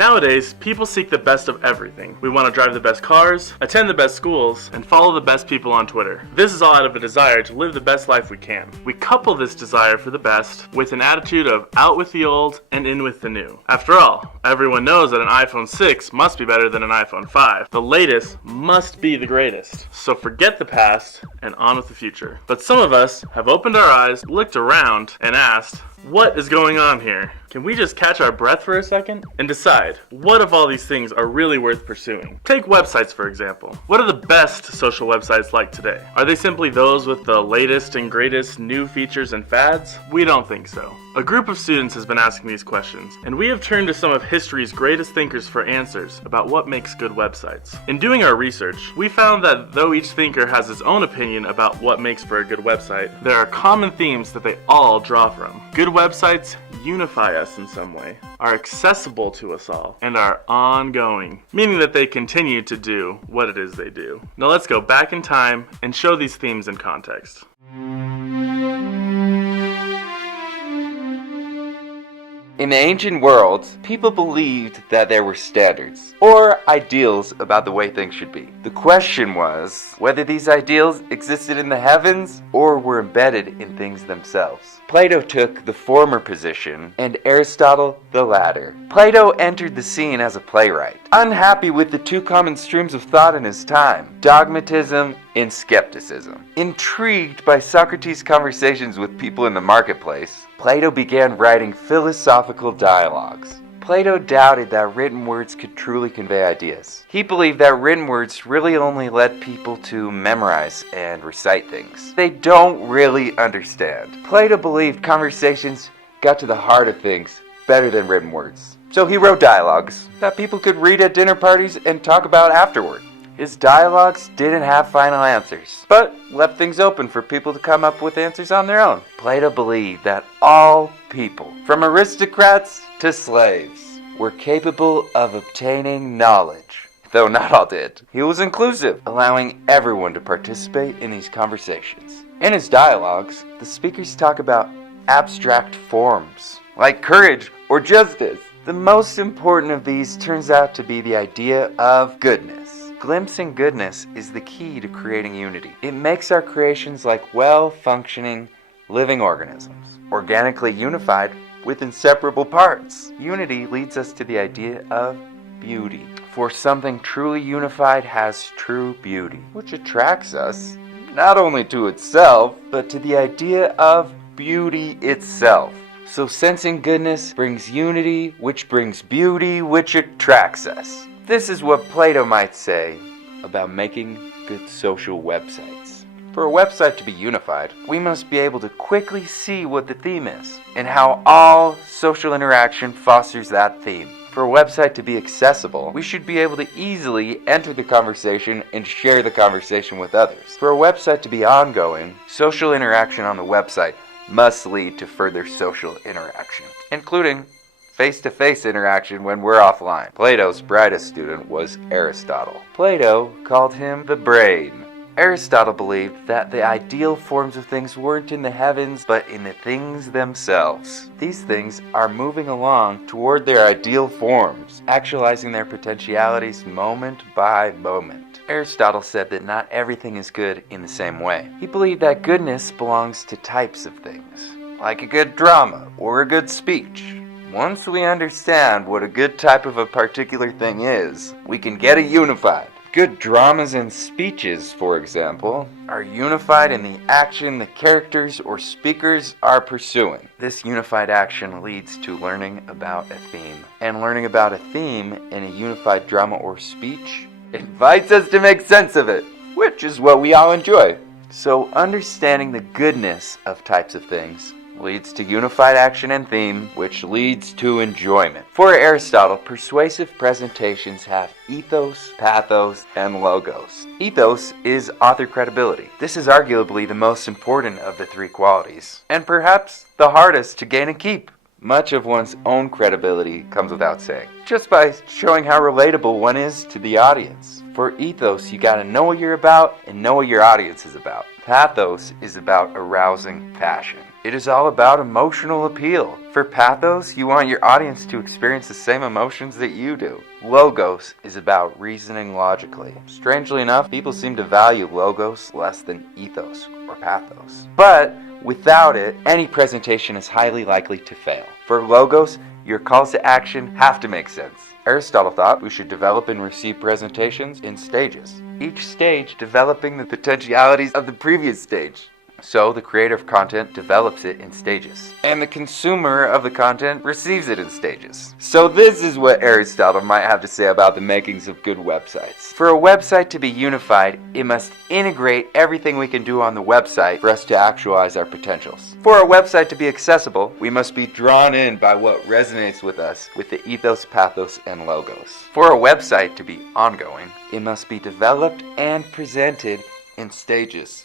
Nowadays, people seek the best of everything. We want to drive the best cars, attend the best schools, and follow the best people on Twitter. This is all out of a desire to live the best life we can. We couple this desire for the best with an attitude of out with the old and in with the new. After all, everyone knows that an iPhone 6 must be better than an iPhone 5. The latest must be the greatest. So forget the past and on with the future. But some of us have opened our eyes, looked around, and asked, what is going on here? Can we just catch our breath for a second and decide what of all these things are really worth pursuing? Take websites, for example. What are the best social websites like today? Are they simply those with the latest and greatest new features and fads? We don't think so. A group of students has been asking these questions, and we have turned to some of history's greatest thinkers for answers about what makes good websites. In doing our research, we found that though each thinker has his own opinion about what makes for a good website, there are common themes that they all draw from. Good websites unify us in some way, are accessible to us all, and are ongoing, meaning that they continue to do what it is they do. Now let's go back in time and show these themes in context. In the ancient world, people believed that there were standards, or ideals about the way things should be. The question was whether these ideals existed in the heavens or were embedded in things themselves. Plato took the former position, and Aristotle the latter. Plato entered the scene as a playwright, unhappy with the two common streams of thought in his time, dogmatism and skepticism. Intrigued by Socrates' conversations with people in the marketplace, Plato began writing philosophical dialogues. Plato doubted that written words could truly convey ideas. He believed that written words really only led people to memorize and recite things they don't really understand. Plato believed conversations got to the heart of things better than written words. So he wrote dialogues that people could read at dinner parties and talk about afterward. His dialogues didn't have final answers, but left things open for people to come up with answers on their own. Plato believed that all people, from aristocrats to slaves, were capable of obtaining knowledge, though not all did. He was inclusive, allowing everyone to participate in these conversations. In his dialogues, the speakers talk about abstract forms, like courage or justice. The most important of these turns out to be the idea of goodness. Glimpsing goodness is the key to creating unity. It makes our creations like well-functioning, living organisms, organically unified with inseparable parts. Unity leads us to the idea of beauty. For something truly unified has true beauty, which attracts us not only to itself, but to the idea of beauty itself. So sensing goodness brings unity, which brings beauty, which attracts us. This is what Plato might say about making good social websites. For a website to be unified, we must be able to quickly see what the theme is, and how all social interaction fosters that theme. For a website to be accessible, we should be able to easily enter the conversation and share the conversation with others. For a website to be ongoing, social interaction on the website must lead to further social interaction, including face-to-face interaction when we're offline. Plato's brightest student was Aristotle. Plato called him the brain. Aristotle believed that the ideal forms of things weren't in the heavens, but in the things themselves. These things are moving along toward their ideal forms, actualizing their potentialities moment by moment. Aristotle said that not everything is good in the same way. He believed that goodness belongs to types of things, like a good drama or a good speech. Once we understand what a good type of a particular thing is, we can get it unified. Good dramas and speeches, for example, are unified in the action the characters or speakers are pursuing. This unified action leads to learning about a theme. And learning about a theme in a unified drama or speech invites us to make sense of it, which is what we all enjoy. So understanding the goodness of types of things leads to unified action and theme, which leads to enjoyment. For Aristotle, persuasive presentations have ethos, pathos, and logos. Ethos is author credibility. This is arguably the most important of the three qualities, and perhaps the hardest to gain and keep. Much of one's own credibility comes without saying, just by showing how relatable one is to the audience. For ethos, you gotta know what you're about and know what your audience is about. Pathos is about arousing passion. It is all about emotional appeal. For pathos, you want your audience to experience the same emotions that you do. Logos is about reasoning logically. Strangely enough, people seem to value logos less than ethos or pathos. But without it, any presentation is highly likely to fail. For logos, your calls to action have to make sense. Aristotle thought we should develop and receive presentations in stages, each stage developing the potentialities of the previous stage. So the creator of content develops it in stages, and the consumer of the content receives it in stages. So this is what Aristotle might have to say about the makings of good websites. For a website to be unified, it must integrate everything we can do on the website for us to actualize our potentials. For a website to be accessible, we must be drawn in by what resonates with us with the ethos, pathos, and logos. For a website to be ongoing, it must be developed and presented in stages.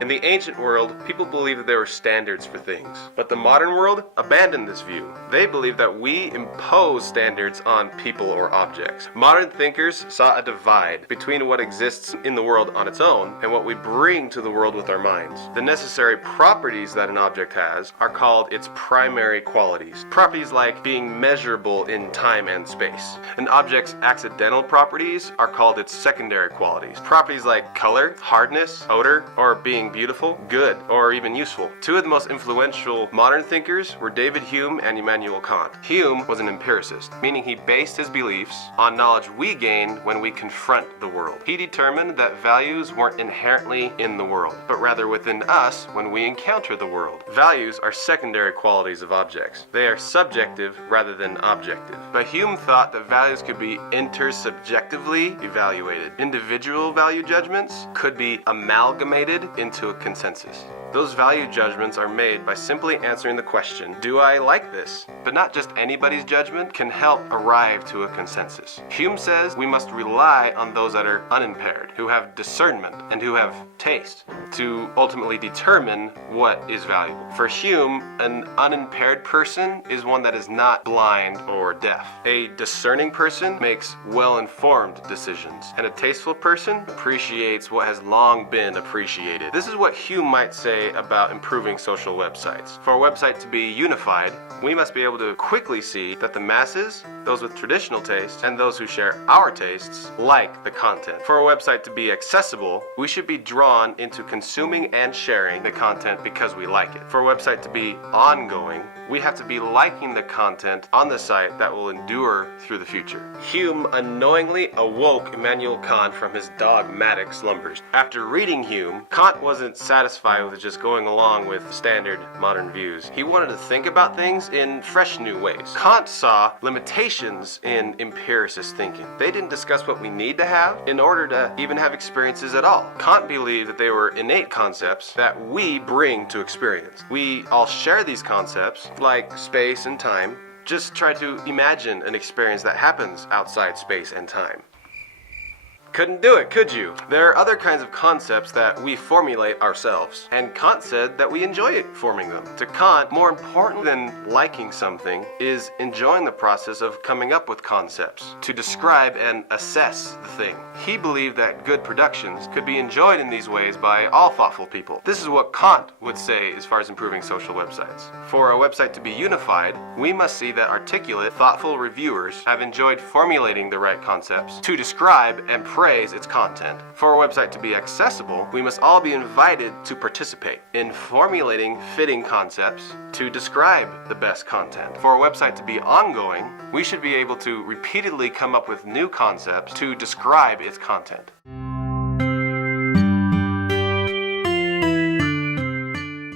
In the ancient world, people believed that there were standards for things. But the modern world abandoned this view. They believe that we impose standards on people or objects. Modern thinkers saw a divide between what exists in the world on its own and what we bring to the world with our minds. The necessary properties that an object has are called its primary qualities. Properties like being measurable in time and space. An object's accidental properties are called its secondary qualities. Properties like color, hardness, odor, or being beautiful, good, or even useful. Two of the most influential modern thinkers were David Hume and Immanuel Kant. Hume was an empiricist, meaning he based his beliefs on knowledge we gain when we confront the world. He determined that values weren't inherently in the world, but rather within us when we encounter the world. Values are secondary qualities of objects. They are subjective rather than objective. But Hume thought that values could be intersubjectively evaluated. Individual value judgments could be amalgamated into a consensus. Those value judgments are made by simply answering the question, do I like this? But not just anybody's judgment can help arrive to a consensus. Hume says we must rely on those that are unimpaired, who have discernment and who have taste, to ultimately determine what is valuable. For Hume, an unimpaired person is one that is not blind or deaf. A discerning person makes well-informed decisions, and a tasteful person appreciates what has long been appreciated. This is what Hume might say about improving social websites. For a website to be unified, we must be able to quickly see that the masses, those with traditional tastes, and those who share our tastes, like the content. For a website to be accessible, we should be drawn into consuming and sharing the content because we like it. For a website to be ongoing, we have to be liking the content on the site that will endure through the future. Hume unknowingly awoke Immanuel Kant from his dogmatic slumbers. After reading Hume, Kant wasn't satisfied with just going along with standard modern views. He wanted to think about things in fresh new ways. Kant saw limitations in empiricist thinking. They didn't discuss what we need to have in order to even have experiences at all. Kant believed that they were innate concepts that we bring to experience. We all share these concepts, like space and time. Just try to imagine an experience that happens outside space and time. Couldn't do it, could you? There are other kinds of concepts that we formulate ourselves, and Kant said that we enjoy forming them. To Kant, more important than liking something is enjoying the process of coming up with concepts to describe and assess the thing. He believed that good productions could be enjoyed in these ways by all thoughtful people. This is what Kant would say as far as improving social websites. For a website to be unified, we must see that articulate, thoughtful reviewers have enjoyed formulating the right concepts to describe and praise its content. For a website to be accessible, we must all be invited to participate in formulating fitting concepts to describe the best content. For a website to be ongoing, we should be able to repeatedly come up with new concepts to describe its content.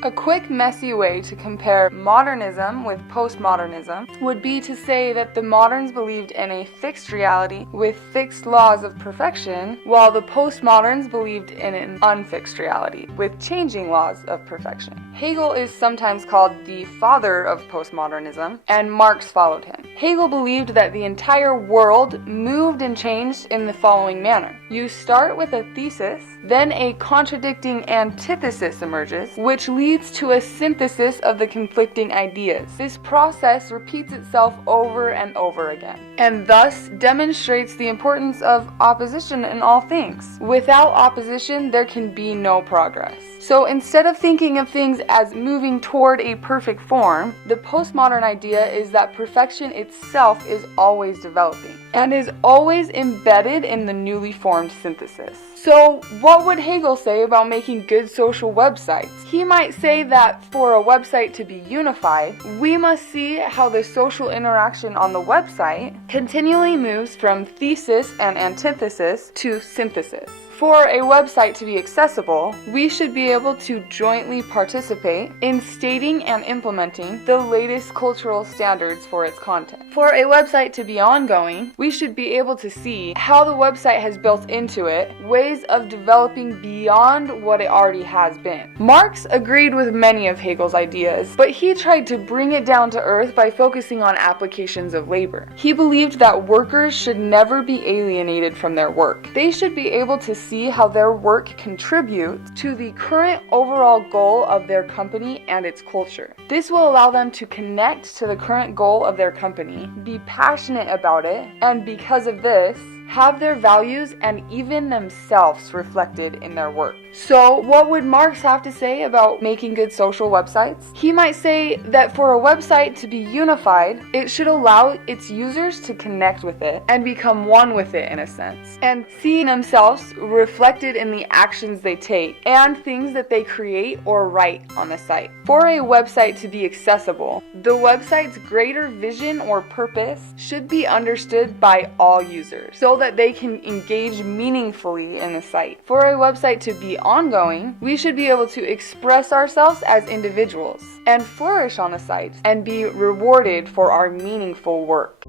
A quick, messy way to compare modernism with postmodernism would be to say that the moderns believed in a fixed reality with fixed laws of perfection, while the postmoderns believed in an unfixed reality with changing laws of perfection. Hegel is sometimes called the father of postmodernism, and Marx followed him. Hegel believed that the entire world moved and changed in the following manner. You start with a thesis, then a contradicting antithesis emerges, which leads to a synthesis of the conflicting ideas. This process repeats itself over and over again, and thus demonstrates the importance of opposition in all things. Without opposition, there can be no progress. So instead of thinking of things as moving toward a perfect form, the postmodern idea is that perfection itself is always developing and is always embedded in the newly formed synthesis. So what would Hegel say about making good social websites? He might say that for a website to be unified, we must see how the social interaction on the website continually moves from thesis and antithesis to synthesis. For a website to be accessible, we should be able to jointly participate in stating and implementing the latest cultural standards for its content. For a website to be ongoing, we should be able to see how the website has built into it ways of developing beyond what it already has been. Marx agreed with many of Hegel's ideas, but he tried to bring it down to earth by focusing on applications of labor. He believed that workers should never be alienated from their work. They should be able to see how their work contributes to the current overall goal of their company and its culture. This will allow them to connect to the current goal of their company, be passionate about it, and because of this, have their values and even themselves reflected in their work. So what would Marx have to say about making good social websites? He might say that for a website to be unified, it should allow its users to connect with it and become one with it in a sense, and see themselves reflected in the actions they take and things that they create or write on the site. For a website to be accessible, the website's greater vision or purpose should be understood by all users so that they can engage meaningfully in the site. For a website to be ongoing, we should be able to express ourselves as individuals and flourish on the site and be rewarded for our meaningful work.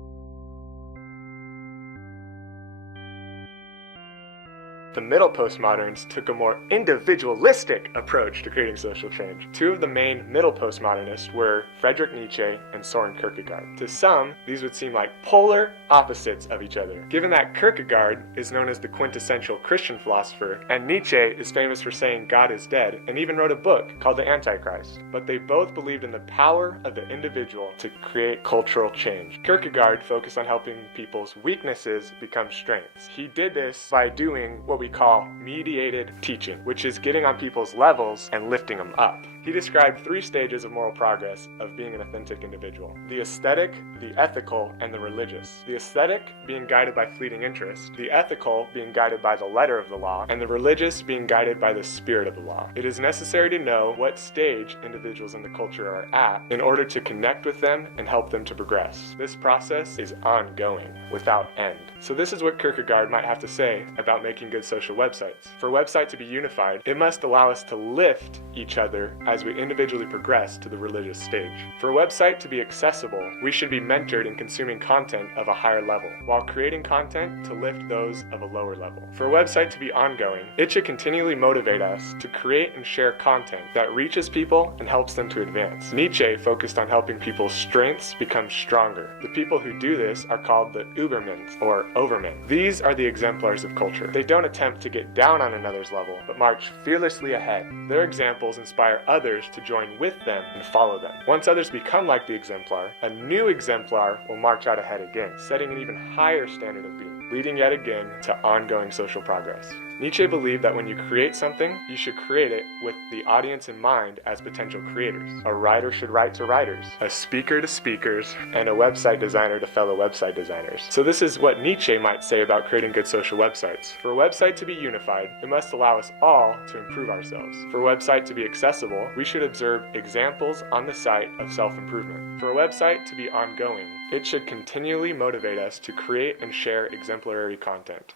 The middle postmoderns took a more individualistic approach to creating social change. Two of the main middle postmodernists were Friedrich Nietzsche and Soren Kierkegaard. To some, these would seem like polar opposites of each other, given that Kierkegaard is known as the quintessential Christian philosopher, and Nietzsche is famous for saying God is dead, and even wrote a book called The Antichrist. But they both believed in the power of the individual to create cultural change. Kierkegaard focused on helping people's weaknesses become strengths. He did this by doing what we call mediated teaching, which is getting on people's levels and lifting them up. He described 3 stages of moral progress of being an authentic individual: the aesthetic, the ethical, and the religious. The aesthetic being guided by fleeting interest, the ethical being guided by the letter of the law, and the religious being guided by the spirit of the law. It is necessary to know what stage individuals in the culture are at in order to connect with them and help them to progress. This process is ongoing, without end. So this is what Kierkegaard might have to say about making good social websites. For a website to be unified, it must allow us to lift each other as we individually progress to the religious stage. For a website to be accessible, we should be mentored in consuming content of a higher level, while creating content to lift those of a lower level. For a website to be ongoing, it should continually motivate us to create and share content that reaches people and helps them to advance. Nietzsche focused on helping people's strengths become stronger. The people who do this are called the Ubermensch, or overmen. These are the exemplars of culture. They don't attempt to get down on another's level, but march fearlessly ahead. Their examples inspire others to join with them and follow them. Once others become like the exemplar, a new exemplar will march out ahead again, setting an even higher standard of being, leading yet again to ongoing social progress. Nietzsche believed that when you create something, you should create it with the audience in mind as potential creators. A writer should write to writers, a speaker to speakers, and a website designer to fellow website designers. So this is what Nietzsche might say about creating good social websites. For a website to be unified, it must allow us all to improve ourselves. For a website to be accessible, we should observe examples on the site of self-improvement. For a website to be ongoing, it should continually motivate us to create and share exemplary content.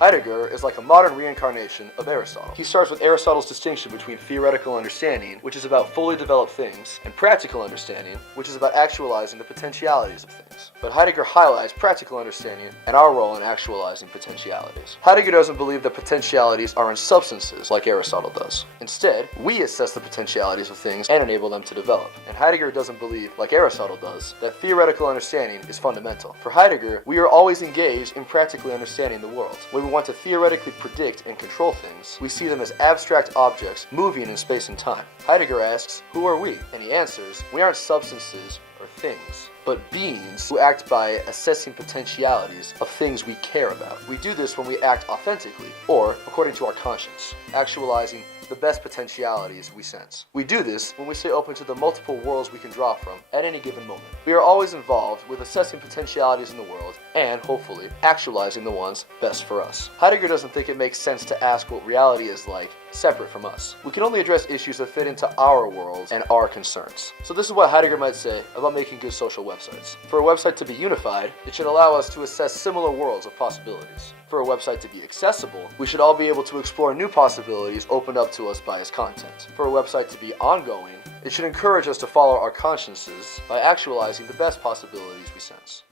Heidegger is like a modern reincarnation of Aristotle. He starts with Aristotle's distinction between theoretical understanding, which is about fully developed things, and practical understanding, which is about actualizing the potentialities of things. But Heidegger highlights practical understanding and our role in actualizing potentialities. Heidegger doesn't believe that potentialities are in substances like Aristotle does. Instead, we assess the potentialities of things and enable them to develop. And Heidegger doesn't believe, like Aristotle does, that theoretical understanding is fundamental. For Heidegger, we are always engaged in practically understanding the world. When we want to theoretically predict and control things, we see them as abstract objects moving in space and time. Heidegger asks, who are we? And he answers, we aren't substances or things, but beings who act by assessing potentialities of things we care about. We do this when we act authentically, or according to our conscience, actualizing the best potentialities we sense. We do this when we stay open to the multiple worlds we can draw from at any given moment. We are always involved with assessing potentialities in the world and, hopefully, actualizing the ones best for us. Heidegger doesn't think it makes sense to ask what reality is like separate from us. We can only address issues that fit into our worlds and our concerns. So this is what Heidegger might say about making good social websites. For a website to be unified, it should allow us to assess similar worlds of possibilities. For a website to be accessible, we should all be able to explore new possibilities opened up to us by its content. For a website to be ongoing, it should encourage us to follow our consciences by actualizing the best possibilities we sense.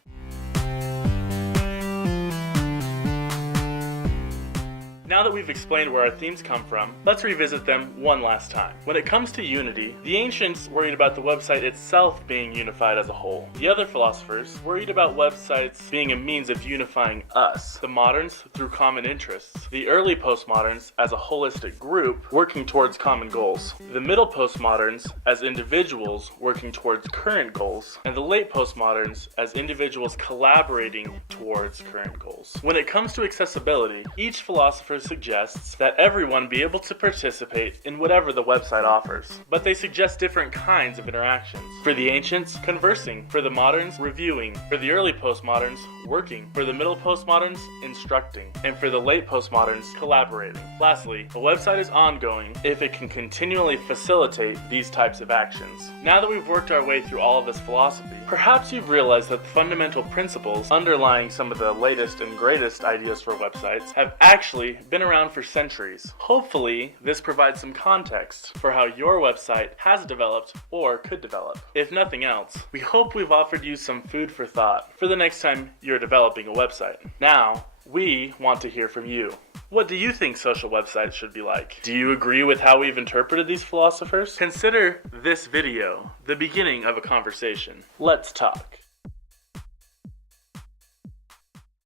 Now that we've explained where our themes come from, let's revisit them one last time. When it comes to unity, the ancients worried about the website itself being unified as a whole. The other philosophers worried about websites being a means of unifying us, the moderns through common interests, the early postmoderns as a holistic group working towards common goals, the middle postmoderns as individuals working towards current goals, and the late postmoderns as individuals collaborating towards current goals. When it comes to accessibility, each philosopher suggests that everyone be able to participate in whatever the website offers, but they suggest different kinds of interactions. For the ancients, conversing. For the moderns, reviewing. For the early postmoderns, working. For the middle postmoderns, instructing. And for the late postmoderns, collaborating. Lastly, a website is ongoing if it can continually facilitate these types of actions. Now that we've worked our way through all of this philosophy, perhaps you've realized that the fundamental principles underlying some of the latest and greatest ideas for websites have actually been around for centuries. Hopefully, this provides some context for how your website has developed or could develop. If nothing else, we hope we've offered you some food for thought for the next time you're developing a website. Now, we want to hear from you. What do you think social websites should be like? Do you agree with how we've interpreted these philosophers? Consider this video the beginning of a conversation. Let's talk.